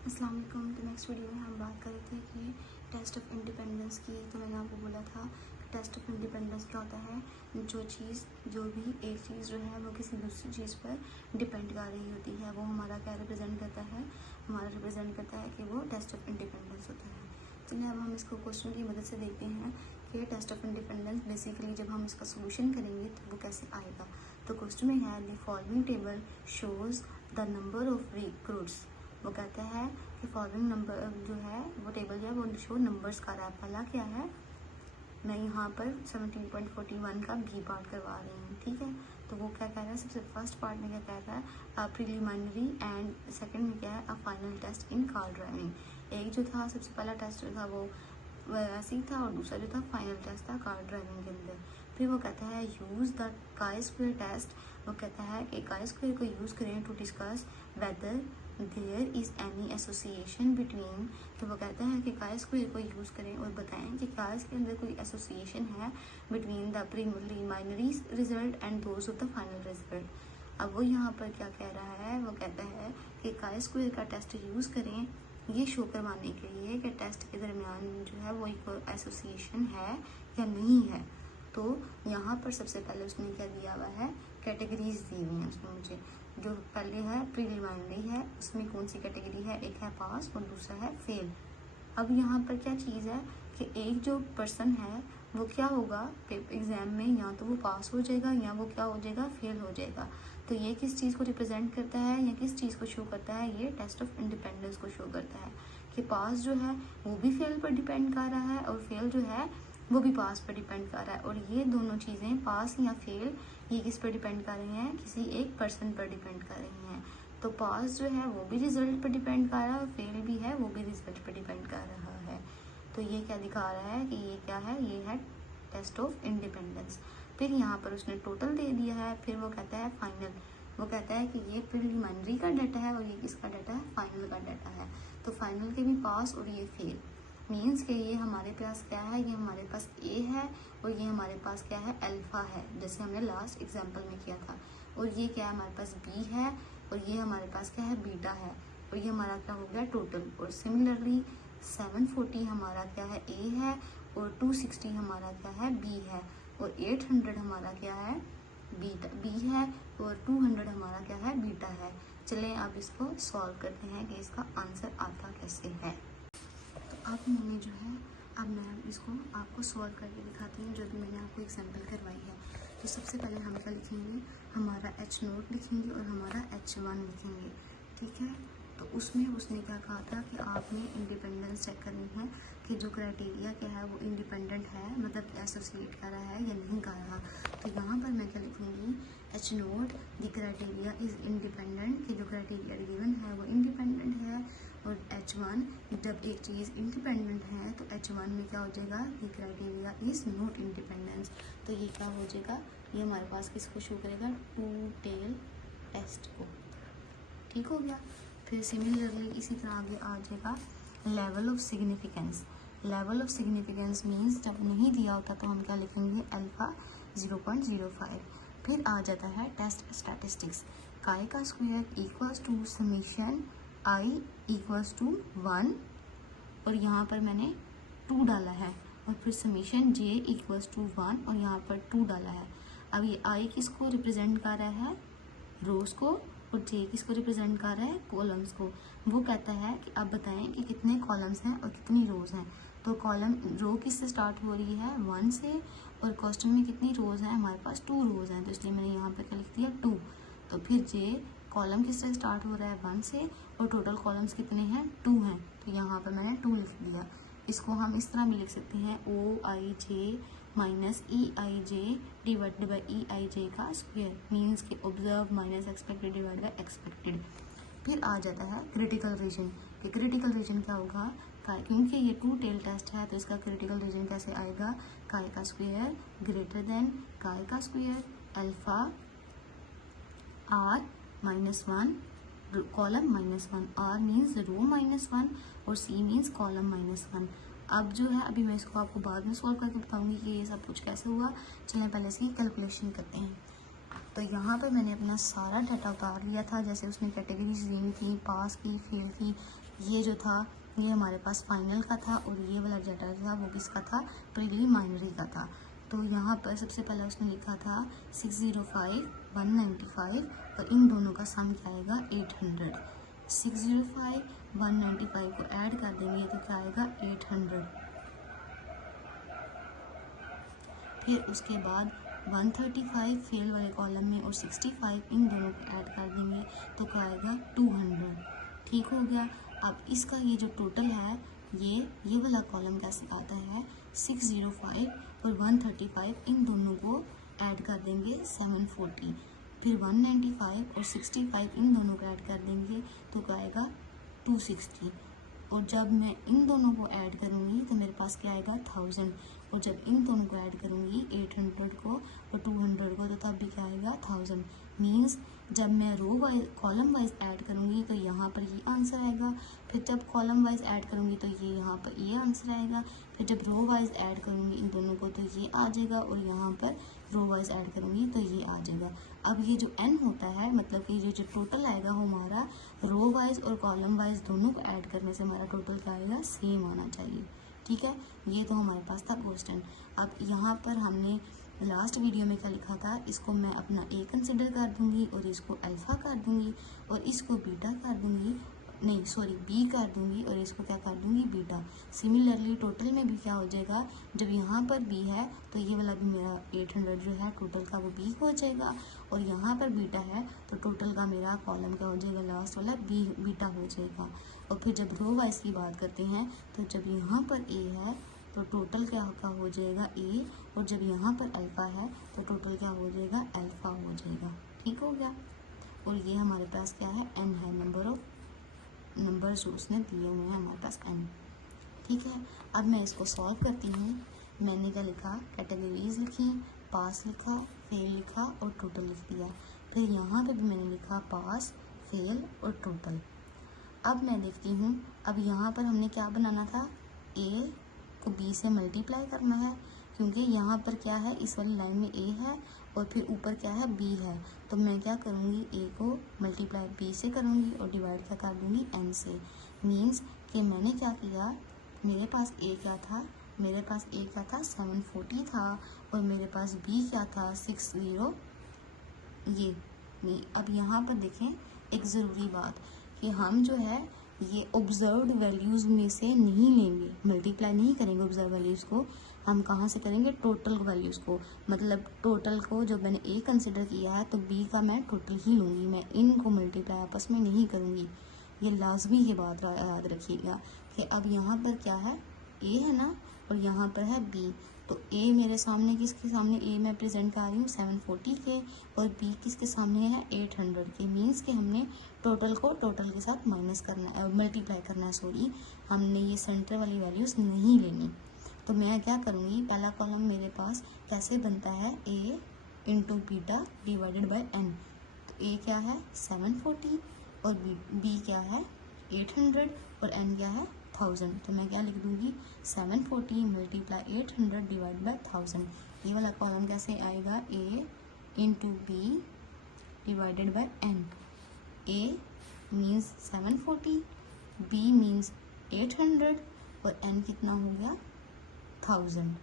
अस्सलाम वालेकुम। तो नेक्स्ट वीडियो में हम बात कर रहे थे कि टेस्ट ऑफ इंडिपेंडेंस की। तो मैंने आपको बोला था कि टेस्ट ऑफ इंडिपेंडेंस क्या होता है, जो भी एक चीज़ जो है वो किसी दूसरी चीज़ पर डिपेंड कर रही होती है, वो हमारा क्या रिप्रेजेंट करता है, हमारा रिप्रेजेंट करता है कि वो टेस्ट ऑफ इंडिपेंडेंस होता है। चलिए अब हम इसको क्वेश्चन की मदद से देखते हैं कि टेस्ट ऑफ इंडिपेंडेंस बेसिकली जब हम इसका सोल्यूशन करेंगे तो वो कैसे आएगा। तो क्वेश्चन में है the following table shows the number of recruits. वो कहता है कि फॉलोइंग नंबर जो है वो टेबल जो है वो शो नंबर्स का रहा है। पहला क्या है, मैं यहाँ पर 17.41 का बी पार्ट करवा रही हूँ, ठीक है। तो वो क्या कह रहा है, सबसे फर्स्ट पार्ट में क्या कह रहा है, प्रीलिमिनरी, एंड सेकंड में क्या है, a final test in car driving. एक जो था सबसे पहला टेस्ट जो था वो वैसे ही था, और दूसरा जो था फाइनल टेस्ट था कार ड्राइविंग के अंदर। फिर वो कहता है use the chi square test. वो कहता है कि काई स्क्वायर को यूज़ करें to discuss whether there is any association between. तो वो कहता है कि काई स्क्वायर को यूज़ करें और बताएं कि क्या इसके अंदर कोई एसोसिएशन है between the preliminary result and those of the final result. अब वो यहाँ पर क्या कह रहा है, वो कहता है कि काई स्क्वायर का टेस्ट यूज़ करें ये शो करवाने के लिए कि टेस्ट के दरमियान जो है वो एक एसोसिएशन है या नहीं है। तो यहाँ पर सबसे पहले उसने क्या दिया हुआ है, कैटेगरीज दी हुई हैं उसमें मुझे। जो पहले है प्रीलिमिनरी है, उसमें कौन सी कैटेगरी है, एक है पास और दूसरा है फेल। अब यहाँ पर क्या चीज़ है कि एक जो पर्सन है वो क्या होगा एग्ज़ाम में, या तो वो पास हो जाएगा या वो क्या हो जाएगा, फेल हो जाएगा। तो ये किस चीज़ को रिप्रेजेंट करता है या किस चीज़ को शो करता है, ये टेस्ट ऑफ इंडिपेंडेंस को शो करता है कि पास जो है वो भी फेल पर डिपेंड कर रहा है और फेल जो है वो भी पास पर डिपेंड कर रहा है। और ये दोनों चीज़ें पास या फेल ये किस पर डिपेंड कर रही हैं, किसी एक पर्सन पर डिपेंड कर रही हैं। तो पास जो है वो भी रिजल्ट पर डिपेंड कर रहा है और फेल भी है वो भी रिजल्ट पर डिपेंड कर रहा है। तो ये क्या दिखा रहा है कि ये क्या है, ये है टेस्ट ऑफ इंडिपेंडेंस। फिर यहाँ पर उसने टोटल दे दिया है। फिर वो कहता है फाइनल, वो कहता है कि ये प्रीलिमिनरी का डाटा है और ये किसका डाटा है, फाइनल का डाटा है। तो फाइनल के भी पास और ये फेल, मीन्स कि ये हमारे पास क्या है, ये हमारे पास ए है और ये हमारे पास क्या है, अल्फा है, जैसे हमने लास्ट एग्जाम्पल में किया था। और ये क्या है, हमारे पास बी है और ये हमारे पास क्या है, बीटा है। और ये हमारा क्या हो गया टोटल। और सिमिलरली 740 हमारा क्या है, ए है, और 260 हमारा क्या है, बी है, और 800 हमारा क्या है, बी है, और 200 हमारा क्या है, बीटा है। चलें अब इसको सॉल्व करते हैं कि इसका आंसर आता कैसे है। तो अब मैंने जो है, अब मैं इसको आपको सॉल्व करके दिखाती हूँ जो भी मैंने आपको एग्जाम्पल करवाई है। तो सबसे पहले हम क्या लिखेंगे, हमारा H0 लिखेंगे और हमारा H1 लिखेंगे, ठीक है। तो उसमें उसने क्या कहा था कि आपने इंडिपेंडेंस चेक करनी है कि जो क्राइटेरिया क्या है वो इंडिपेंडेंट है, मतलब एसोसिएट कर रहा है या नहीं कर रहा। तो यहाँ पर मैं क्या लिखूँगी, H0 the criteria is independent, कि जो क्राइटेरिया गिवन है वो इंडिपेंडेंट है। और H1 जब एक चीज़ इंडिपेंडेंट है तो H1 में क्या हो जाएगा, the criteria is not independence. तो ये क्या हो जाएगा, ये हमारे पास किसको शो करेगा, टू टेल टेस्ट को, ठीक हो गया। फिर सिमिलरली इसी तरह आगे आ जाएगा level of significance. Level of significance means जब नहीं दिया होता तो हम क्या लिखेंगे, अल्फा 0.05। फिर आ जाता है टेस्ट स्टैटिस्टिक्स, काई का square equals to summation i equals to 1, और यहाँ पर मैंने 2 डाला है, और फिर समीशन जे इक्वल्स टू 1 और यहाँ पर 2 डाला है। अब ये आई किसको रिप्रेजेंट कर रहा है, रोज को, और जे किसको रिप्रेजेंट कर रहा है, कॉलम्स को। वो कहता है कि आप बताएं कि कितने कॉलम्स हैं और कितनी रोज हैं। तो कॉलम रो किससे स्टार्ट हो रही है, 1 से, और क्वेश्चन में कितनी रोज हैं, हमारे पास 2 रोज हैं, तो इसलिए मैंने यहाँ पर क्या लिख दिया 2। तो फिर जे कॉलम किससे स्टार्ट हो रहा है, 1 से, और टोटल कॉलम्स कितने हैं, 2 हैं, तो यहाँ पर मैंने 2 लिख दिया। इसको हम इस तरह भी लिख सकते हैं, OIJ minus EIJ divided by EIJ का स्क्वायर, मीन्स के observe minus expected divide by expected. फिर आ जाता है क्रिटिकल रीजन, कि क्रिटिकल रीजन क्या होगा, क्योंकि ये 2 टेल टेस्ट है तो इसका क्रिटिकल रीजन कैसे आएगा, काई का स्क्वायर ग्रेटर देन काई का square alpha R -1 column -1, R means row -1 और C मीन्स कॉलम -1। अब जो है अभी मैं इसको आपको बाद में सॉल्व करके बताऊंगी कि ये सब कुछ कैसे हुआ। चलिए पहले इसकी कैलकुलेशन करते हैं। तो तो यहाँ पर मैंने अपना सारा डाटा उतार लिया था, जैसे उसने कैटेगरीज दी थी, पास की, फेल की। ये जो था ये हमारे पास फाइनल का था, और ये वाला डाटा था वो किसका था, प्रीलिमिनरी का था। तो यहाँ पर सबसे पहले उसने लिखा था 605, 195, और इन दोनों का सम क्या आएगा 800। 605, 195 को ऐड कर देंगे तो क्या आएगा 800। फिर उसके बाद 135 फेल वाले कॉलम में और 65 इन दोनों को ऐड कर देंगे तो क्या आएगा 200। ठीक हो गया। अब इसका ये जो टोटल है ये वाला कॉलम कैसे आता है, 605 और 135 इन दोनों को ऐड कर देंगे 740। फिर 195 और 65 इन दोनों को ऐड कर देंगे तो क्या आएगा 260। और जब मैं इन दोनों को ऐड करूँगी तो मेरे पास क्या आएगा 1000। और जब इन दोनों को ऐड करूँगी 800 को और 200 को तो तब भी क्या आएगा 1000। मीन्स जब मैं row wise column wise add करूँगी तो यहाँ पर ये आंसर आएगा। फिर जब कॉलम वाइज ऐड करूँगी तो ये यहाँ पर ये आंसर आएगा। फिर जब रो वाइज ऐड करूँगी इन दोनों को तो ये आ जाएगा, और यहाँ पर रो वाइज ऐड करूँगी तो ये आ जाएगा। अब ये जो n होता है, मतलब कि ये जो टोटल आएगा वो हमारा रो वाइज और कॉलम वाइज दोनों को ऐड करने से हमारा टोटल क्या आएगा, सेम आना चाहिए। ठीक है, ये तो हमारे पास था क्वेश्चन। अब यहाँ पर हमने लास्ट वीडियो में क्या लिखा था, इसको मैं अपना ए कंसिडर कर दूंगी और इसको अल्फ़ा कर दूंगी और इसको बीटा कर दूंगी, नहीं सॉरी बी कर दूंगी और इसको क्या कर दूंगी बीटा। सिमिलरली टोटल में भी क्या हो जाएगा, जब यहाँ पर बी है तो ये वाला भी मेरा 800 जो है टोटल का वो बी हो जाएगा, और यहाँ पर बीटा है तो टोटल का मेरा कॉलम क्या हो जाएगा, लास्ट वाला बी बीटा हो जाएगा। और फिर जब रो वाइज की बात करते हैं तो जब यहाँ पर ए है तो टोटल क्या हो जाएगा ए, और जब यहाँ पर अल्फ़ा है तो टोटल क्या हो जाएगा अल्फ़ा हो जाएगा। ठीक हो गया। और ये हमारे पास क्या है एन है, नंबर्स उसने दिए हुए हैं हमारे पास n। ठीक है, अब मैं इसको सॉल्व करती हूँ। मैंने क्या लिखा, कैटेगरीज लिखी, पास लिखा, फेल लिखा और टोटल लिख दिया। फिर यहाँ पे भी मैंने लिखा पास, फेल और टोटल। अब मैं देखती हूँ, अब यहाँ पर हमने क्या बनाना था, a को b से मल्टीप्लाई करना है, क्योंकि यहाँ पर क्या है, इस वाली लाइन में a है और फिर ऊपर क्या है b है। तो मैं क्या करूँगी, a को मल्टीप्लाई b से करूँगी और डिवाइड क्या कर दूँगी n से। मीन्स कि मैंने क्या किया, मेरे पास a क्या था, मेरे पास a क्या था 740 था, और मेरे पास b क्या था 60। ये नहीं, अब यहाँ पर देखें एक ज़रूरी बात कि हम जो है ये ऑब्जर्व्ड वैल्यूज़ में से नहीं लेंगे, मल्टीप्लाई नहीं करेंगे ऑब्जर्व वैल्यूज़ को। हम कहाँ से करेंगे, टोटल वैल्यूज़ को, मतलब टोटल को जो मैंने ए कंसिडर किया है तो बी का मैं टोटल ही लूँगी, मैं इनको मल्टीप्लाई आपस में नहीं करूँगी। ये लाजमी ये बात याद रखिएगा कि अब यहाँ पर क्या है, ए है ना, और यहाँ पर है बी। तो ए मेरे सामने किसके सामने, ए मैं प्रेजेंट कर रही हूँ 740 के, और बी किसके सामने है 800 के। मीन्स कि हमने टोटल को टोटल के साथ माइनस करना है, मल्टीप्लाई करना है, सॉरी हमने ये सेंटर वाली वैल्यूज़ नहीं लेनी। तो मैं क्या करूँगी, पहला कॉलम मेरे पास कैसे बनता है, A into beta divided by N. तो ए क्या है 740 और बी क्या है 800 और एन क्या है 1000। तो मैं क्या लिख दूँगी 740 मल्टीप्लाई 800 डिवाइड बाई 1000। ये वाला कॉलम कैसे आएगा, A into B divided by N. A means 740, B means 800 और एन कितना हो गया 1000।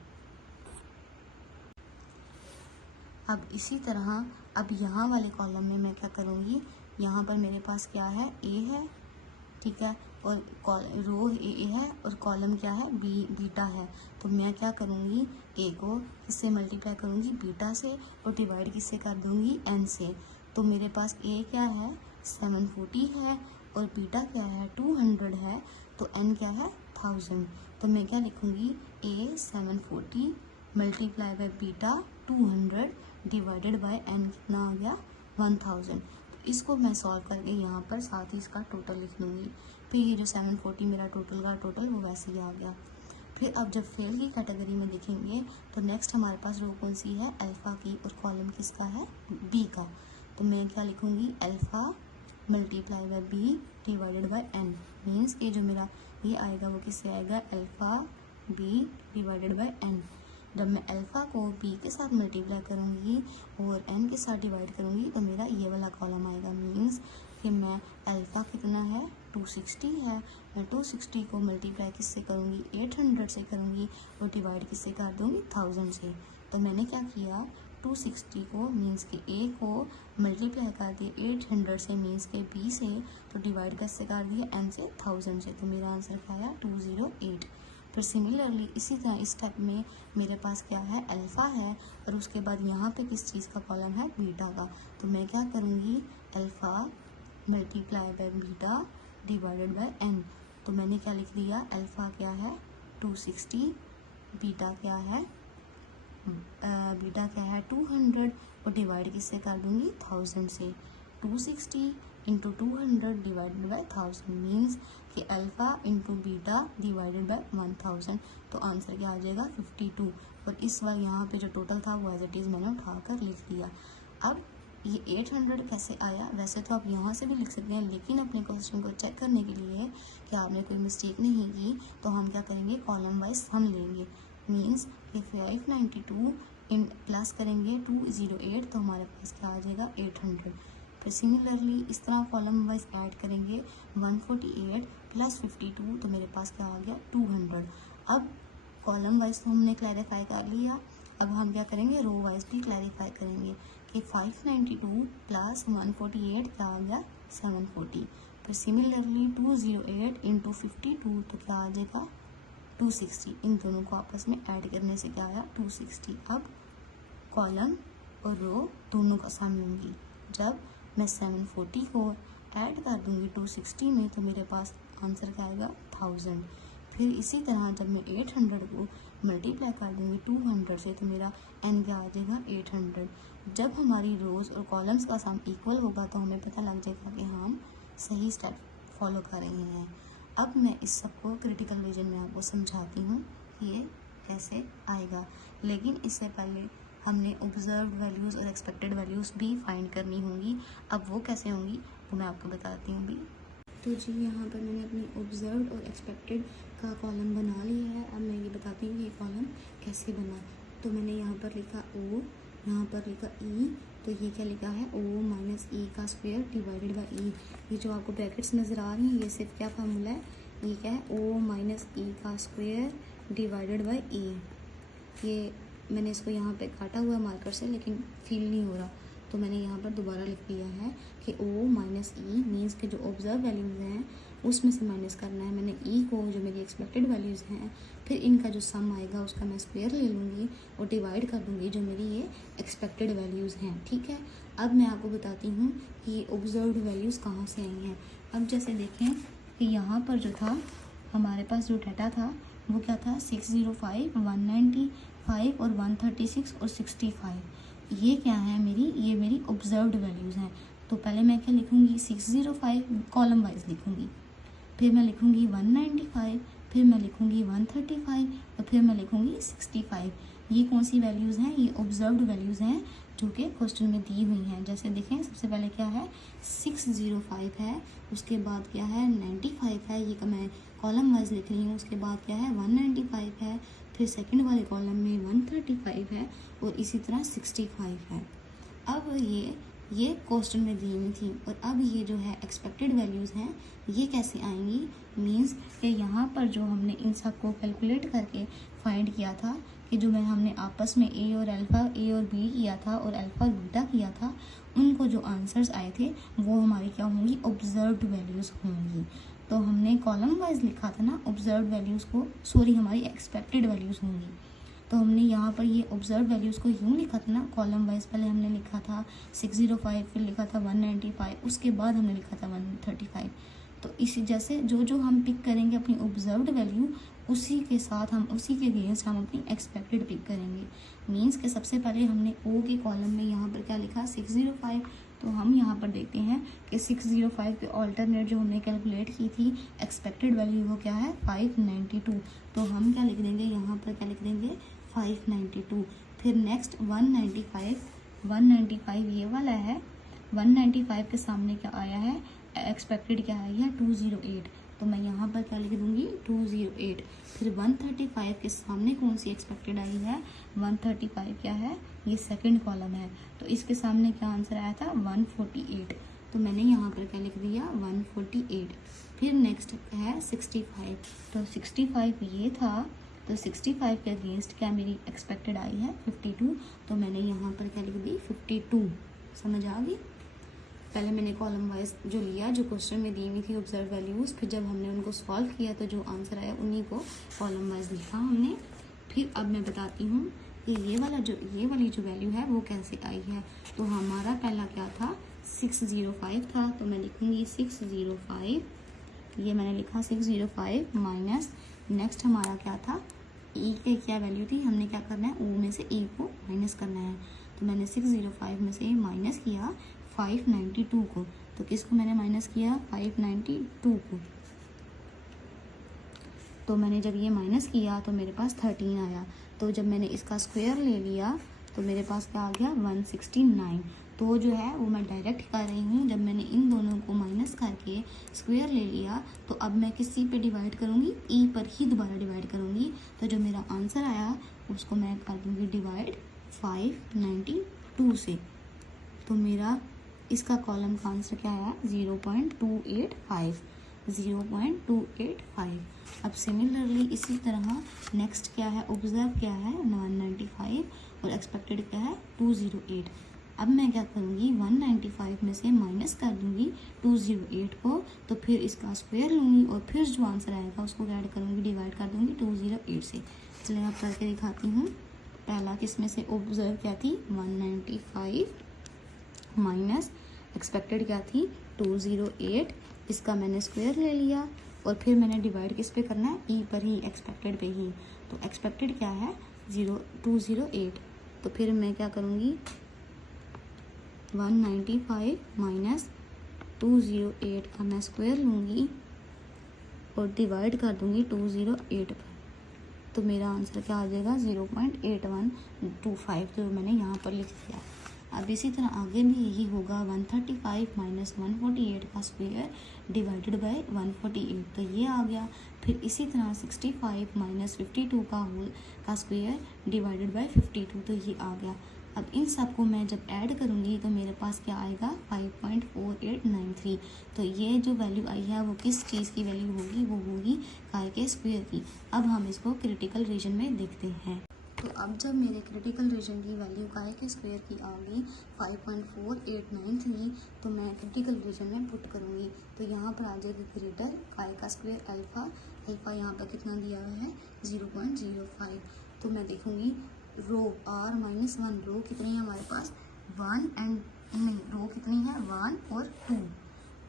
अब इसी तरह अब यहाँ वाले कॉलम में मैं क्या करूँगी, यहाँ पर मेरे पास क्या है ए है, ठीक है, और रो ए है और कॉलम क्या है बीटा है। तो मैं क्या करूँगी, ए को किससे मल्टीप्लाई करूँगी, बीटा से, और डिवाइड किससे कर दूँगी एन से। तो मेरे पास ए क्या है 740 है और बीटा क्या है 200 है, तो एन क्या है 1000। तो मैं क्या लिखूँगी, a 740 multiply by beta 200 divided by n कितना आ गया 1000। तो इसको मैं सॉल्व करके यहाँ पर साथ ही इसका टोटल लिख दूँगी। फिर ये जो 740 मेरा टोटल का टोटल वो वैसे ही आ गया। फिर अब जब फेल की कैटेगरी में देखेंगे तो नेक्स्ट हमारे पास रो कौन सी है, अल्फ़ा की, और कॉलम किसका है बी का। तो मैं क्या लिखूँगी, alpha multiply by b divided by n. Means कि जो मेरा ये आएगा वो किससे आएगा, alpha b divided by n. जब मैं अल्फ़ा को b के साथ मल्टीप्लाई करूँगी और n के साथ डिवाइड करूँगी तो मेरा ये वाला कॉलम आएगा। मीन्स कि मैं अल्फ़ा कितना है 260 है, मैं 260 को मल्टीप्लाई किससे करूँगी 800 से करूँगी और डिवाइड किससे कर दूँगी 1000 से। तो मैंने क्या किया 260 को मीन्स के a को मल्टीप्लाई कर दिया 800 से मीन्स के b से, तो डिवाइड किससे कर दिया n से 1000 से। तो मेरा आंसर क्या आया 208। फिर सिमिलरली इसी तरह इस स्टेप में मेरे पास क्या है अल्फ़ा है और उसके बाद यहाँ पे किस चीज़ का कॉलम है बीटा का। तो मैं क्या करूँगी alpha multiply by beta divided by n। तो मैंने क्या लिख दिया अल्फ़ा क्या है 260, बीटा क्या है 200 और डिवाइड किससे कर दूँगी 1000 से। 260 इंटू 200 डिवाइडेड बाय 1000 मीन्स कि alpha into beta divided by 1000। तो आंसर क्या आ जाएगा 52। और इस बार यहाँ पे जो टोटल था वो एज इट इज़ मैंने उठा कर लिख दिया। अब ये 800 कैसे आया, वैसे तो आप यहाँ से भी लिख सकते हैं, लेकिन अपने क्वेश्चन को चेक करने के लिए कि आपने कोई मिस्टेक नहीं की तो हम क्या करेंगे कॉलम वाइज हम लेंगे। मीन्स कि 592 इन प्लस करेंगे 208 तो हमारे पास क्या आ जाएगा 800। फिर सिमिलरली इस तरह कॉलम वाइज ऐड करेंगे 148 प्लस 52 तो मेरे पास क्या आ गया 200। अब कॉलम वाइज तो हमने क्लैरिफाई कर लिया, अब हम क्या करेंगे रो वाइज भी क्लैरिफाई करेंगे कि 592 प्लस 148 क्या आ गया 740। फिर सिमिलरली 208 इंटू 52 तो क्या आ जाएगा 260। इन दोनों को आपस में ऐड करने से क्या आया 260। अब कॉलम और रो दोनों का सम लूँगी, जब मैं 740 को ऐड कर दूँगी 260 में तो मेरे पास आंसर क्या आएगा 1000। फिर इसी तरह जब मैं 800 को मल्टीप्लाई कर दूँगी 200 से तो मेरा n क्या आ जाएगा 800। जब हमारी रोज़ और कॉलम्स का सम इक्वल होगा तो हमें पता लग जाएगा कि हम सही स्टेप फॉलो कर रहे हैं। अब मैं इस सबको क्रिटिकल रीजन में आपको समझाती हूँ कि ये कैसे आएगा, लेकिन इससे पहले हमने ऑब्जर्व्ड वैल्यूज़ और एक्सपेक्टेड वैल्यूज़ भी फाइंड करनी होंगी। अब वो कैसे होंगी वो मैं आपको बताती हूँ भी। तो जी यहाँ पर मैंने अपनी ऑब्जर्व्ड और एक्सपेक्टेड का कॉलम बना लिया है। अब मैं ये बताती हूँ ये कॉलम कैसे बना। तो मैंने यहाँ पर लिखा ओ, यहाँ पर लिखा ई, तो ये क्या लिखा है ओ माइनस ई का स्क्वायर डिवाइडेड बाई ई। ये जो आपको ब्रैकेट्स नज़र आ रही हैं ये सिर्फ क्या फार्मूला है, ये क्या है ओ माइनस ई का स्क्वायर डिवाइडेड बाई ई। ये मैंने इसको यहाँ पे काटा हुआ मार्कर से लेकिन फील नहीं हो रहा, तो मैंने यहाँ पर दोबारा लिख दिया है कि ओ माइनस ई मीन्स के जो ऑब्जर्व वैल्यूज़ हैं उसमें से माइनस करना है। मैंने ई को जो मेरी एक्सपेक्टेड वैल्यूज़ हैं फिर इनका जो सम आएगा उसका मैं स्क्वायर ले लूँगी और डिवाइड कर दूँगी जो मेरी ये एक्सपेक्टेड वैल्यूज़ हैं। ठीक है, अब मैं आपको बताती हूँ कि ये ऑब्जर्व्ड वैल्यूज़ कहाँ से आई हैं। अब जैसे देखें कि यहाँ पर जो था हमारे पास जो डाटा था वो क्या था 605, 195 और 136 और 65। ये क्या है ये मेरी ऑब्जर्व्ड वैल्यूज़ हैं। तो पहले मैं क्या लिखूँगी 605 कॉलम वाइज लिखूँगी, फिर मैं लिखूँगी 195, फिर मैं लिखूँगी 135 और फिर मैं लिखूँगी 65। ये कौन सी वैल्यूज़ हैं, ये ऑब्जर्व्ड वैल्यूज़ हैं जो कि क्वेश्चन में दी हुई हैं। जैसे देखें सबसे पहले क्या है 605 है, उसके बाद क्या है 95 है, ये मैं कॉलम वाइज लिख रही हूँ। उसके बाद क्या है 195 है, फिर सेकंड वाले कॉलम में 135 है और इसी तरह 65 है। अब ये क्वेश्चन में दी हुई थी और अब ये जो है एक्सपेक्टेड वैल्यूज़ हैं ये कैसे आएंगी। मीन्स कि यहाँ पर जो हमने इन सब को कैलकुलेट करके फाइंड किया था कि जो हमने आपस में ए और बी किया था और अल्फ़ा और बीटा किया था, उनको जो आंसर्स आए थे वो हमारी क्या होंगी ऑब्जर्व्ड वैल्यूज़ होंगी। तो हमने कॉलम वाइज लिखा था ना ऑब्जर्व्ड वैल्यूज़ को, हमारी एक्सपेक्टेड वैल्यूज़ होंगी। तो हमने यहाँ पर ये ऑब्जर्व वैल्यूज़ को यूँ लिखा था ना कॉलम वाइज, पहले हमने लिखा था 605, फिर लिखा था 195, उसके बाद हमने लिखा था 135। तो इसी जैसे जो हम पिक करेंगे अपनी ऑब्जर्व्ड वैल्यू उसी के साथ हम उसी के अगेंस्ट हम अपनी एक्सपेक्टेड पिक करेंगे। मीन्स के सबसे पहले हमने ओ के कॉलम में यहाँ पर क्या लिखा 605, तो हम यहाँ पर देखते हैं कि 605 के ऑल्टरनेट जो हमने कैलकुलेट की थी एक्सपेक्टेड वैल्यू वो क्या है 592। तो हम क्या लिख देंगे यहाँ पर क्या लिख देंगे 592। फिर नेक्स्ट 195 ये वाला है। 195 के सामने क्या आया है एक्सपेक्टेड क्या आई है 208। तो मैं यहाँ पर क्या लिख दूँगी 208। फिर 135 के सामने कौन सी एक्सपेक्टेड आई है 135 क्या है, ये सेकंड कॉलम है, तो इसके सामने क्या आंसर आया था 148, तो मैंने यहाँ पर क्या लिख दिया 148। फिर नेक्स्ट है 65, तो 65 ये था, तो 65 के अगेंस्ट क्या मेरी एक्सपेक्टेड आई है 52, तो मैंने यहाँ पर क्या लिख दी 52। समझ आ गई। पहले मैंने कॉलम वाइज जो लिया जो क्वेश्चन में दी हुई थी ऑब्जर्व वैल्यूज़, फिर जब हमने उनको सॉल्व किया तो जो आंसर आया उन्हीं को कॉलम वाइज लिखा हमने। फिर अब मैं बताती हूँ कि ये वाली जो वैल्यू है वो कैसे आई है। तो हमारा पहला क्या था 605 था, तो मैं लिखूँगी 605, ये मैंने लिखा 605 माइनस नेक्स्ट हमारा क्या था ई के क्या वैल्यू थी, हमने क्या करना है ओ में से ई को माइनस करना है, तो मैंने 605 में से माइनस किया 592 को, तो किसको मैंने माइनस किया 592 को, तो मैंने जब ये माइनस किया तो मेरे पास 13 आया, तो जब मैंने इसका स्क्वायर ले लिया तो मेरे पास क्या आ गया 169। तो जो है वो मैं डायरेक्ट कर रही हूँ, जब मैंने इन दोनों को माइनस करके स्क्वायर ले लिया तो अब मैं किसी पे डिवाइड करूँगी ई पर ही दोबारा डिवाइड करूँगी, तो जो मेरा आंसर आया उसको मैं कर दूँगी डिवाइड 592 से, तो मेरा इसका कॉलम का आंसर क्या आया 0.285, 0.285। अब सिमिलरली इसी तरह नेक्स्ट क्या है ऑब्जर्व क्या है 195 और एक्सपेक्टेड क्या है 208। अब मैं क्या करूँगी 195 में से माइनस कर दूँगी 208 को, तो फिर इसका स्क्वायर लूँगी और फिर जो आंसर आएगा उसको ऐड करूँगी डिवाइड कर दूँगी 208 से। चलिए अब करके दिखाती हूँ। पहला किसमें से ऑब्जर्व क्या थी 195 माइनस एक्सपेक्टेड क्या थी 208, इसका मैंने स्क्वायर ले लिया और फिर मैंने डिवाइड किस पे करना है ई पर ही, एक्सपेक्टेड पे ही, तो एक्सपेक्टेड क्या है 208, तो फिर मैं क्या करूँगी 195 माइनस 208 का मैं स्क्वायर लूँगी और डिवाइड कर दूँगी 208 पर, तो मेरा आंसर क्या आ जाएगा 0.8125, तो मैंने यहाँ पर लिख दिया। अब इसी तरह आगे भी यही होगा 135 माइनस 148 का स्क्वायर डिवाइडेड बाय 148, तो ये आ गया। फिर इसी तरह 65 माइनस 52 का स्क्वायर डिवाइडेड बाय 52, तो ये आ गया। अब इन सब को मैं जब ऐड करूँगी तो मेरे पास क्या आएगा 5.4893, तो ये जो वैल्यू आई है वो किस चीज़ की वैल्यू होगी, वो होगी काय के स्क्वायर की। अब हम इसको क्रिटिकल रीजन में देखते हैं। तो अब जब मेरे क्रिटिकल रीजन की वैल्यू काय के स्क्वायर की आ गई 5.4893, तो मैं क्रिटिकल रीजन में पुट करूँगी, तो यहाँ पर आ जाएगी ग्रेटर काय का स्क्वायर अल्फ़ा, अल्फ़ा यहाँ पर कितना दिया हुआ है 0.05, तो मैं देखूँगी रो r माइनस 1, रो कितनी है हमारे पास 1 एंड नहीं, रो कितनी है 1 और 2,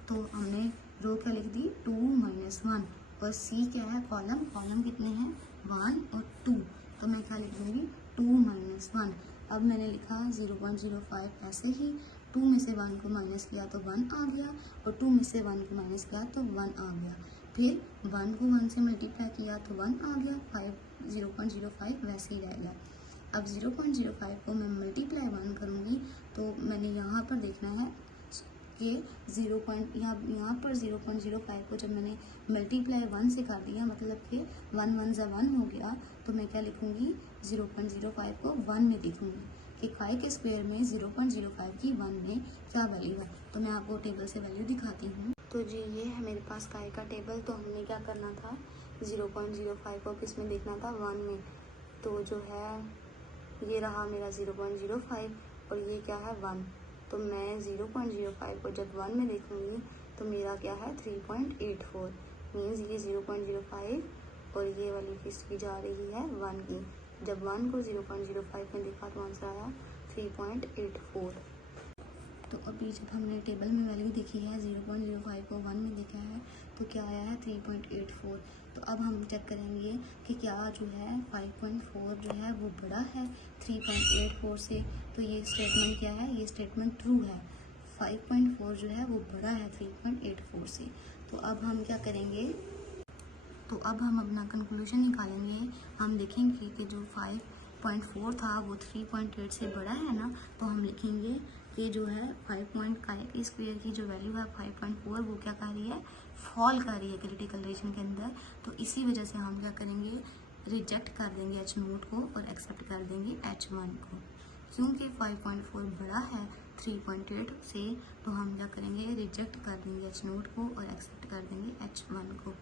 तो हमने रो क्या लिख दी 2 माइनस 1, और सी क्या है कॉलम कितने हैं 1 और 2, तो मैं क्या लिख दूँगी 2 माइनस 1। अब मैंने लिखा 0.05, ऐसे ही 2 में से 1 को माइनस किया तो 1 आ गया, और 2 में से 1 को माइनस किया तो 1 आ गया, फिर 1 को 1 से मल्टीप्लाई किया तो 1 आ गया, 0.05 वैसे ही रह गया। अब 0.05 को मैं मल्टीप्लाई 1 करूँगी, तो मैंने यहाँ पर देखना है कि यहाँ पर 0.05 को जब मैंने मल्टीप्लाई 1 से कर दिया, मतलब कि 1 1 ज़ा 1 हो गया, तो मैं क्या लिखूँगी 0.05 को 1 में देखूँगी कि काय के स्क्वायर में 0.05 की 1 में क्या वैल्यू है, तो मैं आपको टेबल से वैल्यू दिखाती हूँ। तो जी ये है मेरे पास काय का टेबल, तो हमने क्या करना था 0.05 को किस में देखना था 1 में, तो जो है ये रहा मेरा 0.05 और ये क्या है 1, तो मैं 0.05 को जब 1 में देखूँगी तो मेरा क्या है 3.84, मीन्स ये 0.05 और ये वाली किसकी जा रही है 1 की, जब 1 को 0.05 में देखा तो आंसर आया 3.84। तो अभी जब हमने टेबल में वैल्यू देखी है 0.05 को 1 में देखा है तो क्या आया है 3.84, तो अब हम चेक करेंगे कि क्या जो है 5.4 जो है वो बड़ा है 3.84 से, तो ये स्टेटमेंट क्या है, ये स्टेटमेंट ट्रू है, 5.4 जो है वो बड़ा है 3.84 से। तो अब हम क्या करेंगे, तो अब हम अपना कंक्लूजन निकालेंगे, हम देखेंगे कि जो 5.4 था वो 3.8 से बड़ा है ना, तो हम लिखेंगे ये जो है 5 का स्क्वायर की जो वैल्यू है 5.4 वो क्या कर रही है, फॉल कर रही है क्रिटिकल रीजन के अंदर। तो इसी वजह से हम क्या करेंगे, रिजेक्ट कर देंगे H नोट को और एक्सेप्ट कर देंगे H1 को। क्योंकि 5.4 बड़ा है 3.8 से, तो हम क्या करेंगे, रिजेक्ट कर देंगे H नोट को और एक्सेप्ट कर देंगे H1 को।